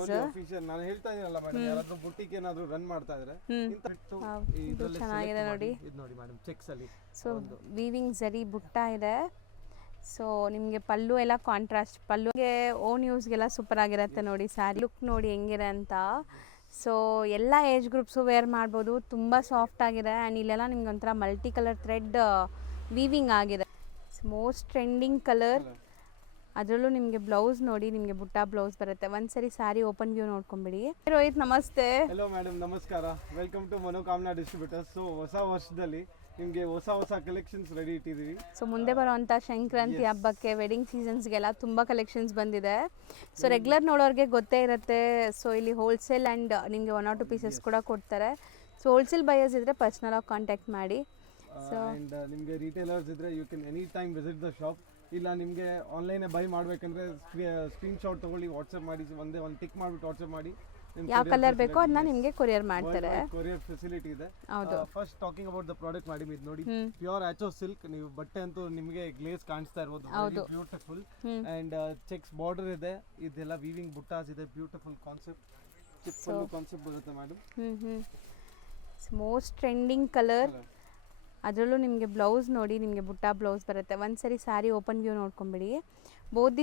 Official ನಾನು ಹೇಳ್ತಾ ಇದೀನಲ್ಲ madam, ಯಾರಾದ್ರೂ ಬುಟಿಕ್ ಏನಾದ್ರೂ ರನ್ ಮಾಡ್ತಾ ಇದ್ರೆ ಚೆನ್ನಾಗಿದೆ ನೋಡಿ. ಇದು ನೋಡಿ ಮೇಡಮ್, ಚೆಕ್ಸ್ ಅಲ್ಲಿ ಸೊ ವೀವಿಂಗ್ ಜರಿ ಬುಟ್ಟ ಇದೆ. ಸೊ ನಿಮಗೆ ಪಲ್ಲು ಎಲ್ಲ ಕಾಂಟ್ರಾಸ್ಟ್, ಪಲ್ಲುಗೆ ಓನ್ ಯೂಸ್ಗೆಲ್ಲ ಸೂಪರ್ ಆಗಿರುತ್ತೆ ನೋಡಿ. ಸ್ಯಾರಿ ಲುಕ್ ನೋಡಿ ಹೆಂಗಿದೆ ಅಂತ. ಸೊ ಎಲ್ಲ ಏಜ್ ಗ್ರೂಪ್ಸು ವೇರ್ ಮಾಡ್ಬೋದು, ತುಂಬ ಸಾಫ್ಟ್ ಆಗಿದೆ. ಆ್ಯಂಡ್ ಇಲ್ಲೆಲ್ಲ ನಿಮ್ಗೆ ಒಂಥರ ಮಲ್ಟಿ ಕಲರ್ ಥ್ರೆಡ್ ವೀವಿಂಗ್ ಆಗಿದೆ. Most trending colour. ಅದರಲ್ಲೂ ನಿಮಗೆ ಬ್ಲೌಸ್ ನೋಡಿ, ನಿಮಗೆ ಬುಟ್ಟ ಬ್ಲೌಸ್ ಬರುತ್ತೆ. ಒಂದ್ಸರಿ ಸ್ಯಾರಿ ಓಪನ್ ವ್ಯೂ ನೋಡ್ಕೊಂಬಿಡಿ. ರೋಹಿತ್ ನಮಸ್ತೆ. ಹಲೋ ಮೇಡಮ್, ನಮಸ್ಕಾರ. Welcome to Manokamana distributors. So ಹೊಸ ವರ್ಷದಲ್ಲಿ ನಿಮಗೆ ಹೊಸ ಕಲೆಕ್ಷನ್ಸ್ ರೆಡಿ ಇಟ್ಟಿದ್ದೀವಿ. ಸೊ ಮುಂದೆ ಬರುವಂಥ ಸಂಕ್ರಾಂತಿ ಹಬ್ಬಕ್ಕೆ, ವೆಡ್ಡಿಂಗ್ ಸೀಸನ್ಸ್ಗೆಲ್ಲ ತುಂಬ ಕಲೆಕ್ಷನ್ಸ್ ಬಂದಿದೆ. ಸೊ ರೆಗ್ಯುಲರ್ ನೋಡೋರಿಗೆ ಗೊತ್ತೇ ಇರುತ್ತೆ. ಸೊ ಇಲ್ಲಿ ಹೋಲ್ಸೇಲ್ ಆ್ಯಂಡ್ ನಿಮಗೆ 1 or 2 ಪೀಸಸ್ ಕೂಡ ಕೊಡ್ತಾರೆ. ಸೊ ಹೋಲ್ಸೇಲ್ ಬಯರ್ಸ್ ಇದ್ದರೆ ಪರ್ಸ್ನಲಾಗಿ ಕಾಂಟ್ಯಾಕ್ಟ್ ಮಾಡಿ. ಸೊ ಆ್ಯಂಡ್ ನಿಮಗೆ ರಿಟೇಲರ್ಸ್ ಇದ್ದರೆ you can any time visit the shop. ಇಲ್ಲ ನಿಮಗೆ ಆನ್ಲೈನೇ ಬೈ ಮಾಡಬೇಕಂದ್ರೆ ಸ್ಕ್ರೀನ್ಶಾಟ್ ತೊಗೊಳ್ಳಿ, ವಾಟ್ಸಪ್ ಮಾಡಿ, ಒಂದು ಟಿಕ್ ಮಾಡಿಬಿಟ್ಟು ವಾಟ್ಸಪ್ ಮಾಡಿ. ಯಾವ ಕಲರ್ ಬೇಕೋ ಅದನ್ನ ನಿಮಗೆ ಕೊರಿಯರ್ ಮಾಡ್ತಾರೆ. ಕೊರಿಯರ್ ಫೆಸಿಲಿಟಿ ಇದೆ. First talking about the product ಮಾಡಿ ಇದು ನೋಡಿ, ಪ್ಯೂರ್ ಆಚೋ ಸಿಲ್ಕ್. ನೀವು ಬಟ್ಟೆ ಅಂತೂ ನಿಮಗೆ ಗ್ಲೇಸ್ ಕಾಣಿಸ್ತಾ ಇರ್ಬೋದು, ಬ್ಯೂಟಿಫುಲ್. ಅಂಡ್ ಚೆಕ್ಸ್ ಬಾರ್ಡರ್ ಇದೆ, ಇದೆಲ್ಲ ವೀವಿಂಗ್ ಬುಟ್ಟಾಸ್ ಇದೆ, ಬ್ಯೂಟಿಫುಲ್ ಕಾನ್ಸೆಪ್ಟ್, ಚಿಪ್ ಕಾನ್ಸೆಪ್ಟ್ ಬರುತ್ತೆ ಮೇಡಮ್. Most trending colour. ಅದರಲ್ಲೂ ನಿಮಗೆ ಬ್ಲೌಸ್ ನೋಡಿ, ನಿಮಗೆ ಬುಟ್ಟ ಬ್ಲೌಸ್ ಬರುತ್ತೆ. ಒಂದ್ಸರಿ ಸ್ಯಾರಿ ಓಪನ್ ವ್ಯೂ ನೋಡ್ಕೊಂಬಿಡಿ. ಬೋತ್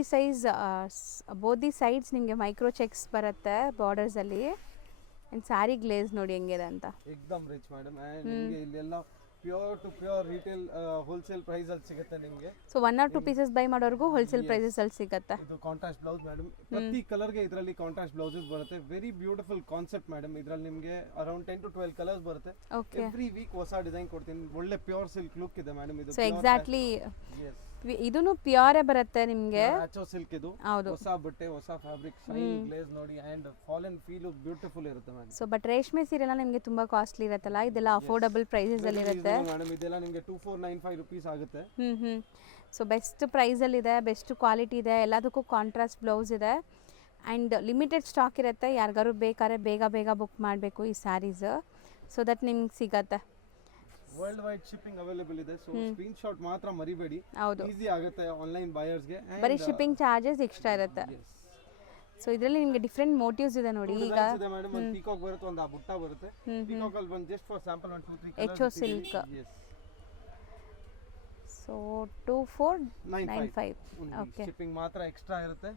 ದಿ ಸೈಡ್ಸ್ ನಿಮಗೆ ಮೈಕ್ರೋ ಚೆಕ್ಸ್ ಬರುತ್ತೆ ಬಾರ್ಡರ್ಸಲ್ಲಿ. ಆ್ಯಂಡ್ ಸ್ಯಾರಿ ಗ್ಲೇಸ್ ನೋಡಿ ಹೆಂಗಿದೆ ಅಂತ. ಎಕ್ದಮ್ ರಿಚ್ ಮೇಡಮ್. ಆ್ಯಂಡ್ ನಿಮಗೆ ಇಲ್ಲೆಲ್ಲ pure to pure retail wholesale price ಅಲ್ಲಿ ಸಿಗುತ್ತೆ ನಿಮಗೆ. ಸೊ 1 or 2 ಪೀಸಸ್ ಬೈ ಮಾಡೋರ್ಗೂ ಹೋಲ್ಸೇಲ್ ಪ್ರೈಸಸ್ ಅಲ್ಲಿ ಸಿಗುತ್ತೆ. ಇದು ಕಾಂಟ್ರಾಸ್ಟ್ ಬ್ಲೌಸ್ ಮೇಡಮ್. ಪ್ರತಿ ಕಲರ್ಗೆ ಇದರಲ್ಲಿ ಕಾಂಟ್ರಾಸ್ಟ್ ಬ್ಲೌಸಸ್ ಬರುತ್ತೆ. Very beautiful concept madam. ಇದರಲ್ಲಿ ನಿಮಗೆ ಅರೌಂಡ್ 10 to 12 ಕಲರ್ಸ್ ಬರುತ್ತೆ. ಎವ್ರಿ ವೀಕ್ ಹೊಸ ಡಿಸೈನ್ ಕೊಡ್ತೀನಿ. ಒಳ್ಳೆ ಪ್ಯೂರ್ ಸಿಲ್ಕ್ ಲುಕ್ ಇದೆ ಮೇಡಮ್ ಇದು. ಸೊ ಎಕ್ಸಾಕ್ಟ್ಲಿ ಇದೂನು ಪ್ಯೂರೇ ಬರುತ್ತೆ ನಿಮಗೆ. ಆಚೋ ಸಿಲ್ಕ್ ಇದು. ಹೊಸ ಬಟ್ಟೆ, ಹೊಸ ಫ್ಯಾಬ್ರಿಕ್, ಶೈನ್ ಗ್ಲೇಸ್ ನೋಡಿ. ಅಂಡ್ ಫಾಲನ್ ಫೀಲ್ ಬ್ಯೂಟಿಫುಲ್ ಇರುತ್ತೆ ಮೇಡಮ್. ಸೊ ಬಟ್ ರೇಷ್ಮೆ ಸೀರೆಲ್ಲ ನಿಮಗೆ ತುಂಬಾ ಕಾಸ್ಟ್ಲಿ ಇರುತ್ತಲ್ಲ, ಇದೆಲ್ಲ ಅಫೋರ್ಡಬಲ್ ಪ್ರೈಸಸ್ ಅಲ್ಲಿ ಇರುತ್ತೆ ಮೇಡಮ್. ಇದೆಲ್ಲ ನಿಮಗೆ 2495 ರೂಪೀಸ್ ಆಗುತ್ತೆ. ಸೊ ಬೆಸ್ಟ್ ಪ್ರೈಸ್ ಅಲ್ಲಿ ಇದೆ, ಬೆಸ್ಟ್ ಕ್ವಾಲಿಟಿ ಇದೆ. ಎಲ್ಲದಕ್ಕೂ ಕಾಂಟ್ರಾಸ್ಟ್ ಬ್ಲೌಸ್ ಇದೆ. ಆ್ಯಂಡ್ ಲಿಮಿಟೆಡ್ ಸ್ಟಾಕ್ ಇರುತ್ತೆ. ಯಾರಿಗಾರು ಬೇಕಾದ್ರೆ ಬೇಗ ಬುಕ್ ಮಾಡಬೇಕು ಈ ಸ್ಯಾರೀಸ್, ಸೊ ದಟ್ ನಿಮ್ಗೆ ಸಿಗತ್ತೆ. ವರ್ಲ್ಡ್ ವೈಡ್ ಶಿಪ್ಪಿಂಗ್ ಅವೈಲೇಬಲ್ ಇದೆ. ಸೊ ಸ್ಕ್ರೀನ್ಶಾಟ್ ಮಾತ್ರ ಮರಿಬೇಡಿ, ಈಸಿ ಆಗುತ್ತೆ ಆನ್ಲೈನ್ ಬಯರ್ಸ್ಗೆ. ಬರೀ ಶಿಪ್ಪಿಂಗ್ ಚಾರ್ಜಸ್ ಎಕ್ಸ್ಟ್ರಾ ಇರುತ್ತೆ. ಸೊ ಇದರಲ್ಲಿ ನಿಮಗೆ ಡಿಫರೆಂಟ್ ಮೋಟಿವ್ಸ್ ಇದೆ ನೋಡಿ. ಈಗ ಮೇಡಮ್ ಒಂದು ಪೀಕಾಕ್ ಬರುತ್ತೆ, ಒಂದು ಬುಟ್ಟ ಬರುತ್ತೆ. ಪೀಕಾಕ್ ಅಲ್ಲಿ ಬಂದು just for sample 1 2 3 colours. Echo silk. So 2495. Okay, shipping ಮಾತ್ರ ಎಕ್ಸ್ಟ್ರಾ ಇರುತ್ತೆ.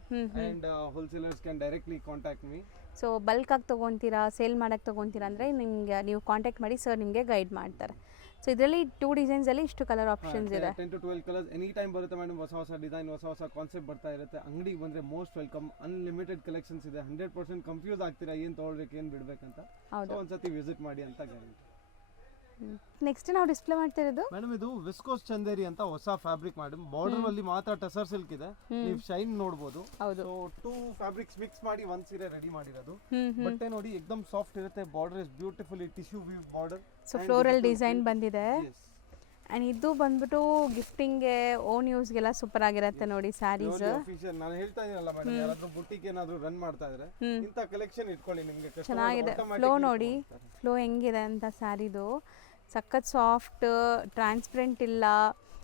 And wholesalers can directly contact me. So bulk ಆಗಿ ತೊಗೊತೀರಾ, ಸೇಲ್ ಮಾಡಕ್ಕೆ ತೊಗೊತೀರಾ ಅಂದರೆ ನಿಮಗೆ ನೀವು ಕಾಂಟ್ಯಾಕ್ಟ್ ಮಾಡಿ, ಸರ್ ನಿಮಗೆ ಗೈಡ್ ಮಾಡ್ತಾರೆ. ಸೊ ಇದರಲ್ಲಿ 2 ಡಿಸೈನ್ಸಲ್ಲಿ ಇಷ್ಟು ಕಲರ್ ಆಪ್ಷನ್ಸ್ ಇದೆ. 10 to 12 ಕಲರ್ಸ್ ಎನಿ ಟೈಮ್ ಬರುತ್ತೆ ಮೇಡಮ್. ಹೊಸ ಡಿಸೈನ್, ಹೊಸ ಕಾನ್ಸೆಪ್ಟ್ ಬರ್ತಾ ಇರುತ್ತೆ. ಅಂಗಡಿಗೆ ಬಂದರೆ ಮೋಸ್ಟ್ ವೆಲ್ಕಮ್. ಅನ್ಲಿಮಿಟೆಡ್ ಕಲೆಕ್ಷನ್ಸ್ ಇದೆ. 100% ಕನ್ಫ್ಯೂಸ್ ಆಗ್ತೀರಾ ಏನು ತೊಗೊಳ್ಬೇಕು, ಏನು ಬಿಡಬೇಕಂತ. ಸೊ ಒಂದ್ಸತಿ ವಿಸಿಟ್ ಮಾಡಿ ಅಂತ ಗ್ಯಾರಂಟಿ. ನೆಕ್ಸ್ಟ್ ನಾವು ಡಿಸ್ಪ್ಲೇ ಮಾಡ್ತಾ ಇರೋದು ಮೇಡಮ್, ಇದು ವಿಸ್ಕೋಸ್ ಚಂದೇರಿ ಅಂತ ಹೊಸ ಫ್ಯಾಬ್ರಿಕ್ ಮೇಡಮ್. ಬಾರ್ಡರ್ ಅಲ್ಲಿ ಮಾತ್ರ ಟಸರ್ ಸಿಲ್ಕ್ ಇದೆ. ನೀವು ಶೈನ್ ನೋಡಬಹುದು. ಸೊ 2 ಫ್ಯಾಬ್ರಿಕ್ಸ್ ಮಿಕ್ಸ್ ಮಾಡಿ ಒಂದ್ ಸೀರೆ ರೆಡಿ ಮಾಡಿರೋದು. ಬಟ್ಟೆ ನೋಡಿ ಎಕ್ದಮ್ ಸಾಫ್ಟ್ ಇರುತ್ತೆ. Border is beautifully tissue view border. So floral design ಬಂದಿದೆ. ಅಂಡ್ ಇದು ಬಂದ್ಬಿಟ್ಟು ಗಿಫ್ಟಿಂಗ್ಗೆ, ಓನ್ ಯೂಸ್ಗೆಲ್ಲ ಸೂಪರ್ ಆಗಿರುತ್ತೆ ನೋಡಿ ಸ್ಯಾರೀಸ್. ಅಫಿಷಿಯಲ್ ನಾನು ಹೇಳ್ತಾ ಇದೀನಲ್ಲ ಮೇಡಮ್, ಯಾರಾದ್ರೂ ಬುಟಿಕ್ ಏನಾದ್ರೂ ರನ್ ಮಾಡ್ತಾ ಇದ್ರೆ ಇಂತ ಕಲೆಕ್ಷನ್ ಇಟ್ಕೊಳ್ಳಿ. ನಿಮಗೆ ಚೆನ್ನಾಗಿದೆ. ಫ್ಲೋ ನೋಡಿ, ಫ್ಲೋ ಹೆಂಗಿದೆ ಅಂತ ಸ್ಯಾರಿದು. ಸಖತ್ ಸಾಫ್ಟ್, ಟ್ರಾನ್ಸ್ಪರೆಂಟ್ ಇಲ್ಲ.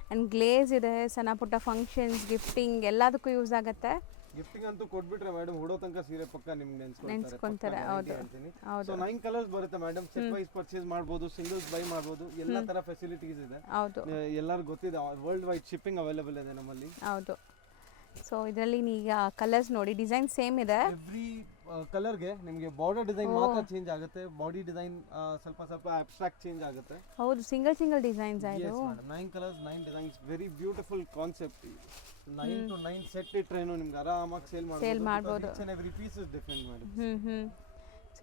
ಆ್ಯಂಡ್ ಗ್ಲೇಸ್ ಇದೆ. ಸಣ್ಣ ಪುಟ್ಟ ಫಂಕ್ಷನ್ಸ್, ಗಿಫ್ಟಿಂಗ್ ಎಲ್ಲದಕ್ಕೂ ಯೂಸ್ ಆಗುತ್ತೆ. ಗಿಫ್ಟಿಂಗ್ ಅಂತೂ ಕೊಟ್ಬಿಟ್ರೆ ಮೇಡಮ್, ಹುಡೋ ತನಕ ಸೀರೆ ಪಕ್ಕ ನಿಮ್ಗೆ ನೆನ್ಸ್ಕೊಂತಾರೆ. ಹೌದು. ಸೊ 9 ಕಲರ್ಸ್ ಬರುತ್ತೆ ಮೇಡಮ್. ಸೆಟ್ ವೈಸ್ ಪರ್ಚೇಸ್ ಮಾಡ್ಬೋದು, ಸಿಂಗಲ್ಸ್ ಬೈ ಮಾಡ್ಬೋದು. ಎಲ್ಲ ತರ ಫೆಸಿಲಿಟೀಸ್ ಇದೆ. ಹೌದು, ಎಲ್ಲರಿಗೂ ಗೊತ್ತಿದೆ. ವರ್ಲ್ಡ್ ವೈಡ್ ಶಿಪ್ಪಿಂಗ್ ಅವೈಲೇಬಲ್ ಇದೆ ನಮ್ಮಲ್ಲಿ. ಹೌದು. ಸೊ ಇದರಲ್ಲಿ ಈಗ ಕಲರ್ಸ್ ನೋಡಿ, ಡಿಸೈನ್ ಸೇಮ್ ಇದೆ. ಎವ್ರಿ ಕಲರ್ಗೆ ನಿಮಗೆ ಬಾರ್ಡರ್ ಡಿಸೈನ್ ಮಾತ್ರ ಚೇಂಜ್ ಆಗುತ್ತೆ. ಬಾಡಿ ಡಿಸೈನ್ ಸ್ವಲ್ಪ ಅಬ್ಸ್ಟ್ರಾಕ್ಟ್ ಚೇಂಜ್ ಆಗುತ್ತೆ. ಹೌದು, ಸಿಂಗಲ್ ಡಿಸೈನ್ಸ್ ಆಯ್ತು. 9 colours 9 designs. Very beautiful concept. 9 to 9 set ಇಟ್ರೇನು ನಿಮ್ಗೆ ಆರಾಮಾಗಿ ಸೇಲ್ ಮಾಡ್ಬೋದು. Every piece is different madam.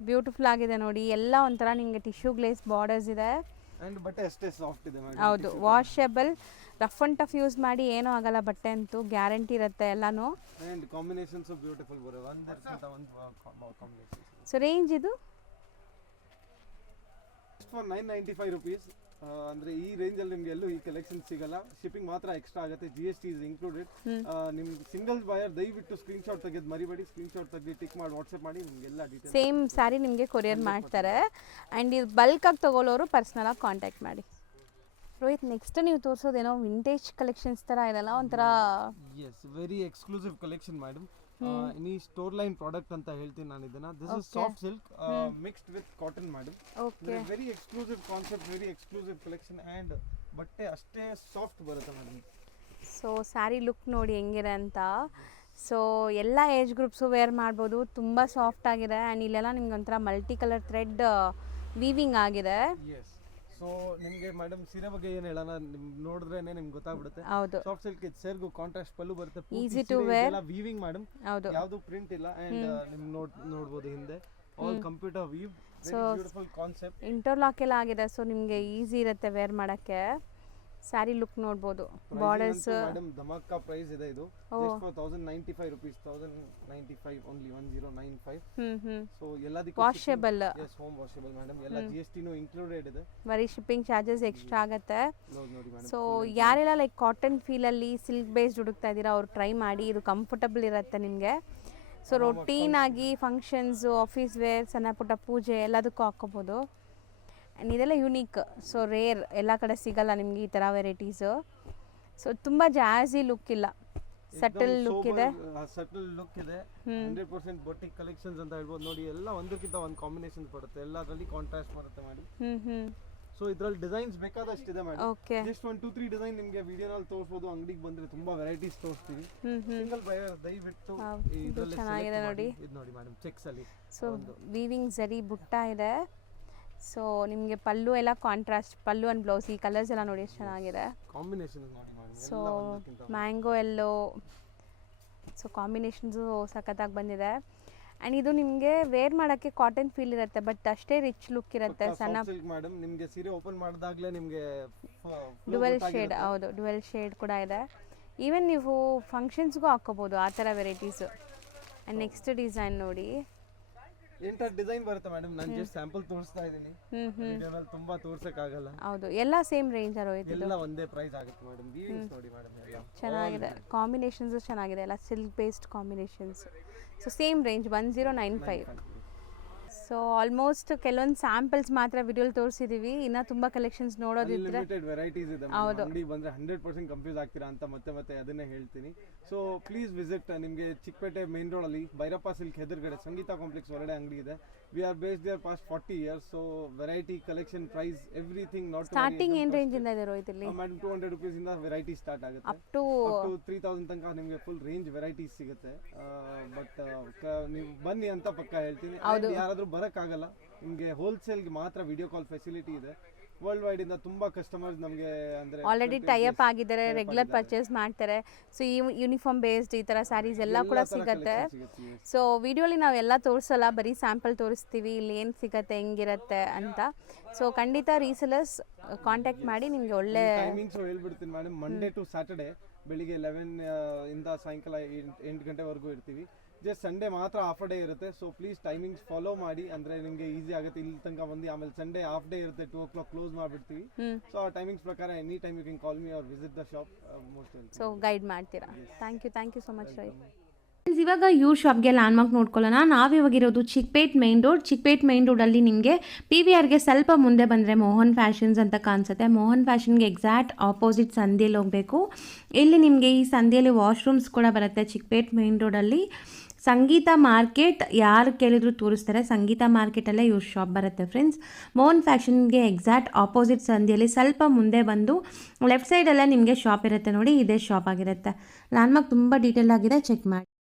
Beautiful ಆಗಿದೆ ನೋಡಿ. ಎಲ್ಲ ಒಂಥರ ನಿಮಗೆ ಟಿಶ್ಯೂ ಗ್ಲೇಸ್ ಬಾರ್ಡರ್ಸ್ ಇದೆ. ಅಂಡ್ ಬಟ್ಟೆ ಅಷ್ಟೇ ಸಾಫ್ಟ್ ಇದೆ ಮೇಡಮ್. ಹೌದು, washable. Rough and tough use ಮಾಡಿ ಏನೂ ಆಗಲ್ಲ. ಬಟ್ಟೆ ಅಂತೂ ಗ್ಯಾರಂಟಿ ಇರುತ್ತೆ ಎಲ್ಲಾನು. ಅಂಡ್ ಕಾಂಬಿನೇಷನ್ಸ್ ಬ್ಯೂಟಿಫುಲ್ ಬರುತ್ತೆ. ಒಂದಕ್ಕಿಂತ ಒಂದು ಕಾಂಬಿನೇಷನ್. ಸೊ ರೇಂಜ್ ಇದು ಫಾರ್ 995 ರೂಪೀಸ್. ಅಂದ್ರೆ ಈ ರೇಂಜ್ ಅಲ್ಲಿ ನಿಮ್ಗೆ ಎಲ್ಲೂ ಈ ಕಲೆಕ್ಷನ್ ಸಿಗಲ್ಲ. ಶಿಪ್ಪಿಂಗ್ ಮಾತ್ರ ಎಕ್ಸ್ಟ್ರಾ ಆಗುತ್ತೆ. GST is included. ನಿಮ್ಗೆ ಸಿಂಗಲ್ ಬಯರ್ ದಯವಿಟ್ಟು ಸ್ಕ್ರೀನ್ಶಾಟ್ ತೆಗೆದು ಮರಿಬೇಡಿ. ಸ್ಕ್ರೀನ್ಶಾಟ್ ತೆಗೆದು ಟಿಕ್ ಮಾಡಿ ವಾಟ್ಸ್ಆಪ್ ಮಾಡಿ, ನಿಮ್ಗೆ ಎಲ್ಲ ಡೀಟೇಲ್ಸ್ ಸೇಮ್ ಸ್ಯಾರಿ ನಿಮಗೆ ಕೊರಿಯರ್ ಮಾಡ್ತಾರೆ. ಆ್ಯಂಡ್ ಇದು ಬಲ್ಕ್ ಆಗಿ ತೊಗೊಳ್ಳೋರು ಪರ್ಸ್ನಲಾಗಿ ಕಾಂಟ್ಯಾಕ್ಟ್ ಮಾಡಿ. ರೋಹಿತ್, ನೆಕ್ಸ್ಟ್ ನೀವು ತೋರಿಸೋದೇನೋ ವಿಂಟೇಜ್ ಕಲೆಕ್ಷನ್ಸ್ ಥರ ಇದೆಲ್ಲ ಒಂಥರ. Yes, very exclusive collection madam. Any store line product ಅಂತ ಹೇಳ್ತೀನಿ ನಾನು ಇದನ್ನ. This is soft silk mixed with cotton madam. Okay, very exclusive concept, very exclusive collection and ಬಟ್ಟೆ ಅಷ್ಟೇ ಸಾಫ್ಟ್ ಬರುತ್ತೆ ಮೇಡಮ್. ಸೊ ಸ್ಯಾರಿ ಲುಕ್ ನೋಡಿ ಹೆಂಗಿದೆ ಅಂತ. ಸೊ ಎಲ್ಲ ಏಜ್ ಗ್ರೂಪ್ಸು ವೇರ್ ಮಾಡ್ಬೋದು, ತುಂಬ ಸಾಫ್ಟ್ ಆಗಿದೆ. ಆ್ಯಂಡ್ ಇಲ್ಲೆಲ್ಲ ನಿಮ್ಗೆ ಒಂಥರ ಮಲ್ಟಿ ಕಲರ್ ಥ್ರೆಡ್ ವೀವಿಂಗ್ ಆಗಿದೆ. ಎಸ್, ಸೊ ನಿಮಗೆ ಮೇಡಮ್ ಸೀರೆ ಬಗ್ಗೆ ಏನು ಹೇಳೋಣ, ನಿಮ್ಗೆ ನೋಡಿದ್ರೇನೆ ನಿಮ್ಗೆ ಗೊತ್ತಾಗ್ಬಿಡುತ್ತೆ. ಹೌದು, ಸಾಫ್ಟ್ ಸಿಲ್ಕ್ ಸೆರ್ಗು ಕಾಂಟ್ರಾಸ್ಟ್ ಪಲ್ಲು ಬರುತ್ತೆ, ಈಸಿ ಟು ವೇರ್. ಎಲ್ಲ ವೀವಿಂಗ್ ಮೇಡಮ್, ಹೌದು, ಯಾವುದು ಪ್ರಿಂಟ್ ಇಲ್ಲ. ಆ್ಯಂಡ್ ನಿಮ್ಗೆ ನೋಡ್ಬೋದು ಹಿಂದೆ all computer view, very beautiful concept. Interlock ಎಲ್ಲ ಆಗಿದೆ, ಸೊ ನಿಮಗೆ ಈಸಿ ಇರುತ್ತೆ ವೇರ್ ಮಾಡೋಕ್ಕೆ. ಸ್ಯಾರಿ ಲುಕ್ ನೋಡ್ಬೋದು, ಬಾರ್ಡರ್ಸ್ ಮೇಡಮ್ ಧಮಾಕಾ ಪ್ರೈಸ್ ಇದೆ ಇದು. Just for 1095 rupees, 1095 only, 1095. So ಎಲ್ಲದಕ್ಕೂ washable, yes home washable madam. ಎಲ್ಲ GST ನೂ ಇನ್ಕ್ಲೂಡೆಡ್ ಇದೆ. ಬರೀ ಶಿಪ್ಪಿಂಗ್ ಚಾರ್ಜಸ್ ಎಕ್ಸ್ಟ್ರಾ ಆಗುತ್ತೆ. ನೋಡಿ ಮೇಡಮ್. ಸೊ ಯಾರೆಲ್ಲ ಲೈಕ್ ಕಾಟನ್ ಫೀಲಲ್ಲಿ ಸಿಲ್ಕ್ ಬೇಸ್ಡ್ ಹುಡುಕ್ತಾ ಇದ್ದೀರಾ ಅವ್ರು ಟ್ರೈ ಮಾಡಿ, ಇದು ಕಂಫರ್ಟಬಲ್ ಇರುತ್ತೆ ನಿಮಗೆ. ಸೊ ರೊಟೀನ್ ಆಗಿ ಫಂಕ್ಷನ್ಸು, ಆಫೀಸ್ ವೇರ್, ಸಣ್ಣ ಪುಟ್ಟ ಪೂಜೆ ಎಲ್ಲದಕ್ಕೂ ಹಾಕ್ಕೋಬೋದು. ಆ್ಯಂಡ್ ಇದೆಲ್ಲ ಯುನೀಕ್, ಸೊ ರೇರ್, ಎಲ್ಲ ಕಡೆ ಸಿಗಲ್ಲ ನಿಮಗೆ ಈ ಥರ ವೆರೈಟೀಸು. ಸೊ ತುಂಬ ಜಾಸ್ತಿ ಲುಕ್ ಇಲ್ಲ, ಸಟಲ್ ಲುಕ್ ಇದೆ. ಸಟಲ್ ಲುಕ್ ಇದೆ, 100% ಬೊಟಿಕ್ ಕಲೆಕ್ಷನ್ಸ್ ಅಂತ ಹೇಳ್ಬೋದು. ನೋಡಿ ಎಲ್ಲ ಒಂದಕ್ಕಿಂತ ಒಂದು ಕಾಂಬಿನೇಷನ್ಸ್ ಬರುತ್ತೆ, ಎಲ್ಲದರಲ್ಲಿ ಕಾಂಟ್ರಾಸ್ಟ್ ಬರುತ್ತೆ ಮಾಡಿ. ಸೊ ಇದ್ರಲ್ಲಿ ಡಿಸೈನ್ಸ್ ಬೇಕಾದಷ್ಟಿದೆ ಮೇಡಮ್. ಓಕೆ, ಜಸ್ಟ್ 1 2 3 ಡಿಸೈನ್ ನಿಮಗೆ ವಿಡಿಯೋನಲ್ಲಿ ತೋರಿಸ್ಬೋದು. ಅಂಗಡಿಗೆ ಬಂದ್ರೆ ತುಂಬಾ ವೆರೈಟೀಸ್ ತೋರಿಸ್ತೀವಿ. ಸಿಂಗಲ್ ಬಯರ್ ದಯವಿಟ್ಟು ಇದರಲ್ಲಿ ಚೆನ್ನಾಗಿದೆ ನೋಡಿ. ಇದು ನೋಡಿ ಮೇಡಮ್, ಚೆಕ್ಸ್ ಅಲ್ಲಿ. ಸೊ ವೀವಿಂಗ್ ಜರಿ ಬುಟ್ಟ ಇದೆ. ಸೊ ನಿಮಗೆ ಪಲ್ಲು ಎಲ್ಲ ಕಾಂಟ್ರಾಸ್ಟ್, ಪಲ್ಲು ಆ್ಯಂಡ್ ಬ್ಲೌಸ್ ಈ ಕಲರ್ಸ್ ಎಲ್ಲ ನೋಡಿ ಎಷ್ಟು ಚೆನ್ನಾಗಿದೆ. ಕಾಂಬಿನೇಷನ್ ನೋಡಿ ಮೇಡಮ್. ಸೊ ಮ್ಯಾಂಗೋ ಎಲ್ಲೋ, ಸೊ ಕಾಂಬಿನೇಷನ್ಸು ಸಖತ್ತಾಗಿ ಬಂದಿದೆ. ಆ್ಯಂಡ್ ಇದು ನಿಮಗೆ ವೇರ್ ಮಾಡೋಕ್ಕೆ ಕಾಟನ್ ಫೀಲ್ ಇರುತ್ತೆ, ಬಟ್ ಅಷ್ಟೇ ರಿಚ್ ಲುಕ್ ಇರುತ್ತೆ. ಸಣ್ಣ ಸಿಲ್ಕ್ ಮೇಡಮ್, ನಿಮಗೆ ಸೀರೆ ಓಪನ್ ಮಾಡಿದಾಗಲೇ ನಿಮಗೆ ಡುವೆಲ್ ಶೇಡ್, ಹೌದು ಡುವೆಲ್ ಶೇಡ್ ಕೂಡ ಇದೆ. ಈವನ್ ನೀವು ಫಂಕ್ಷನ್ಸ್ಗೂ ಹಾಕ್ಕೋಬೋದು ಆ ಥರ ವೆರೈಟೀಸು. ಆ್ಯಂಡ್ ನೆಕ್ಸ್ಟ್ ಡಿಸೈನ್ ನೋಡಿ, ಎಂಟು ಡಿಸೈನ್ ಬರುತ್ತೆ ಮೇಡಮ್. ನಾನು ಜಸ್ಟ್ ಸ್ಯಾಂಪಲ್ ತೋರಿಸ್ತಾ ಇದ್ದೀನಿ, ವಿಡಿಯೋನಲ್ಲಿ ತುಂಬಾ ತೋರ್ಸಕ್ಕಾಗಲ್ಲ. ಹೌದು, ಎಲ್ಲ ಸೇಮ್ ರೇಂಜ್ ಹೋಯ್ತು, ಎಲ್ಲ ಒಂದೇ ಪ್ರೈಸ್ ಆಗುತ್ತೆ ಮೇಡಮ್. ವೀವಿಂಗ್ಸ್ ನೋಡಿ ಮೇಡಮ್, ಎಲ್ಲ ಚೆನ್ನಾಗಿದೆ. ಕಾಂಬಿನೇಷನ್ಸು ಚೆನ್ನಾಗಿದೆ, ಎಲ್ಲ silk based combinations. So same range 1095. So almost ಕೆಲವೊಂದು ಸ್ಯಾಂಪಲ್ಸ್ ಮಾತ್ರ ವಿಡಿಯೋಲಿ ತೋರಿಸಿದೀವಿ, ಇನ್ನು ತುಂಬ ಕಲೆಕ್ಷನ್ಸ್ ನೋಡೋದಿದ್ರೆ ಲಿಮಿಟೆಡ್ ವೆರೈಟೀಸ್ ಇದೆ. ಅಂಗಡಿ ಬಂದ್ರೆ 100% ಕನ್ಫ್ಯೂಸ್ ಆಗ್ತೀರಾ ಅಂತ ಮತ್ತೆ ಅದನ್ನೇ ಹೇಳ್ತೀನಿ. So please visit. ನಿಮಗೆ ಚಿಕ್ಕಪೇಟೆ ಮೇನ್ ರೋಡ್ ಅಲ್ಲಿ ಭೈರಪ್ಪ ಸಿಲ್ಕ್ ಎದುರುಗಡೆ ಸಂಗೀತ ಕಾಂಪ್ಲೆಕ್ಸ್ ಹೊರಗಡೆ ಅಂಗಡಿ ಇದೆ. We are based there past 40 years. So variety, collection, price, everything. Not starting ಏನು ರೇಂಜ್ ಇಂದ ಇದೆ ರೋಹಿತ್ ಇಲ್ಲಿ? ಮೇಡಮ್ 200 rupees ಇಂದ ವೆರೈಟಿ ಸ್ಟಾರ್ಟ್ ಆಗುತ್ತೆ, ಅಪ್ ಟು 3000 ತನಕ ನಿಮಗೆ ಫುಲ್ ರೇಂಜ್ ವೆರೈಟೀಸ್ ಸಿಗುತ್ತೆ. ಬಟ್ ನೀವು ಬನ್ನಿ ಅಂತ ಪಕ್ಕ ಹೇಳ್ತೀನಿ. ಯಾರಾದ್ರೂ ಬರೋಕ್ಕಾಗಲ್ಲ, ನಿಮಗೆ ಹೋಲ್ಸೇಲ್ಗೆ ಮಾತ್ರ ವಿಡಿಯೋ ಕಾಲ್ ಫೆಸಿಲಿಟಿ ಇದೆ. ವರ್ಲ್ಡ್ ವೈಡ್ ಇಂದ ತುಂಬಾ ಕಸ್ಟಮರ್ಸ್ ನಮಗೆ ಅಂದ್ರೆ ಆಲ್ರೆಡಿ ಟೈ ಅಪ್ ಆಗಿದ್ದಾರೆ, ರೆಗ್ಯುಲರ್ ಪರ್ಚೇಸ್ ಮಾಡ್ತಾರೆ. ಸೊ ಈ ಯೂನಿಫಾರ್ಮ್ ಬೇಸ್ಡ್ ಈ ಥರ ಸ್ಯಾರೀಸ್ ಎಲ್ಲ ಕೂಡ ಸಿಗುತ್ತೆ. ಸೊ ವಿಡಿಯೋಲಿ ನಾವೆಲ್ಲ ತೋರಿಸಲ್ಲ, ಬರೀ ಸ್ಯಾಂಪಲ್ ತೋರಿಸ್ತೀವಿ ಇಲ್ಲಿ ಏನು ಸಿಗುತ್ತೆ, ಹೆಂಗಿರುತ್ತೆ ಅಂತ. ಸೊ ಖಂಡಿತ ರೀಸೆಲರ್ಸ್ ಕಾಂಟ್ಯಾಕ್ಟ್ ಮಾಡಿ, ನಿಮಗೆ ಒಳ್ಳೆ ಟೈಮಿಂಗ್ಸ್ ಹೇಳ್ಬಿಡ್ತೀನಿ ಮೇಡಮ್. ಮಂಡೇ ಟು ಸ್ಯಾಟರ್ಡೆ ಬೆಳಿಗ್ಗೆ 11 ಇಂದ ಸಾಯಂಕಾಲ 8 ಗಂಟೆವರೆಗೂ ಇರ್ತೀವಿ. ಜಸ್ಟ್ ಸಂಡೇ ಮಾತ್ರ ಹಾಫ್ ಡೇ ಇರುತ್ತೆ. ಸೊ ಪ್ಲೀಸ್ ಟೈಮಿಂಗ್ಸ್ ಫಾಲೋ ಮಾಡಿ, ಅಂದ್ರೆ ನಿಮಗೆ ಈಸಿ ಆಗುತ್ತೆ. ಇಲ್ಲಿ ತನಕ ಬಂದು ಆಮೇಲೆ ಸಂಡೇ ಹಾಫ್ ಡೇ ಇರುತ್ತೆ, 2 o'clock ಕ್ಲೋಸ್ ಮಾಡಿಬಿಡ್ತೀವಿ. ಸೊ ಆ ಟೈಮಿಂಗ್ಸ್ ಪ್ರಕಾರ any time you can call me or visit the shop. So guide ಮಾಡ್ತೀರಾ. ಥ್ಯಾಂಕ್ ಯು ಸೊ ಮಚ್ ರೈ. ಇವಾಗ ಇವ್ರ ಶಾಪ್ಗೆ ಲ್ಯಾಂಡ್ಮಾರ್ಕ್ ನೋಡ್ಕೊಳ್ಳೋಣ. ನಾವಿವಾಗಿರೋದು Chickpet main road. Chickpet main ರೋಡಲ್ಲಿ ನಿಮಗೆ PVRಗೆ ಸ್ವಲ್ಪ ಮುಂದೆ ಬಂದರೆ ಮೋಹನ್ ಫ್ಯಾಷನ್ಸ್ ಅಂತ ಕಾಣಿಸುತ್ತೆ. ಮೋಹನ್ ಫ್ಯಾಷನ್ಗೆ ಎಕ್ಸಾಕ್ಟ್ ಆಪೋಸಿಟ್ ಸಂಧಿಯಲ್ಲಿ ಹೋಗಬೇಕು. ಇಲ್ಲಿ ನಿಮಗೆ ಈ ಸಂಧಿಯಲ್ಲಿ ವಾಶ್ರೂಮ್ಸ್ ಕೂಡ ಬರುತ್ತೆ. ಚಿಕ್ಕಪೇಟ್ ಮೇನ್ ರೋಡಲ್ಲಿ ಸಂಗೀತ ಮಾರ್ಕೆಟ್, ಯಾರು ಕೇಳಿದ್ರು ತೋರಿಸ್ತಾರೆ. ಸಂಗೀತ ಮಾರ್ಕೆಟಲ್ಲೇ ಇವ್ರ ಶಾಪ್ ಬರುತ್ತೆ ಫ್ರೆಂಡ್ಸ್. ಮೋಹನ್ ಫ್ಯಾಷನ್ಗೆ ಎಕ್ಸಾಕ್ಟ್ ಆಪೋಸಿಟ್ ಸಂಧಿಯಲ್ಲಿ ಸ್ವಲ್ಪ ಮುಂದೆ ಬಂದು ಲೆಫ್ಟ್ ಸೈಡಲ್ಲೇ ನಿಮಗೆ ಶಾಪ್ ಇರುತ್ತೆ ನೋಡಿ, ಇದೇ ಶಾಪ್ ಆಗಿರುತ್ತೆ. ಲ್ಯಾಂಡ್ಮಾರ್ಕ್ ತುಂಬ ಡೀಟೇಲ್ ಆಗಿದೆ, ಚೆಕ್ ಮಾಡಿ.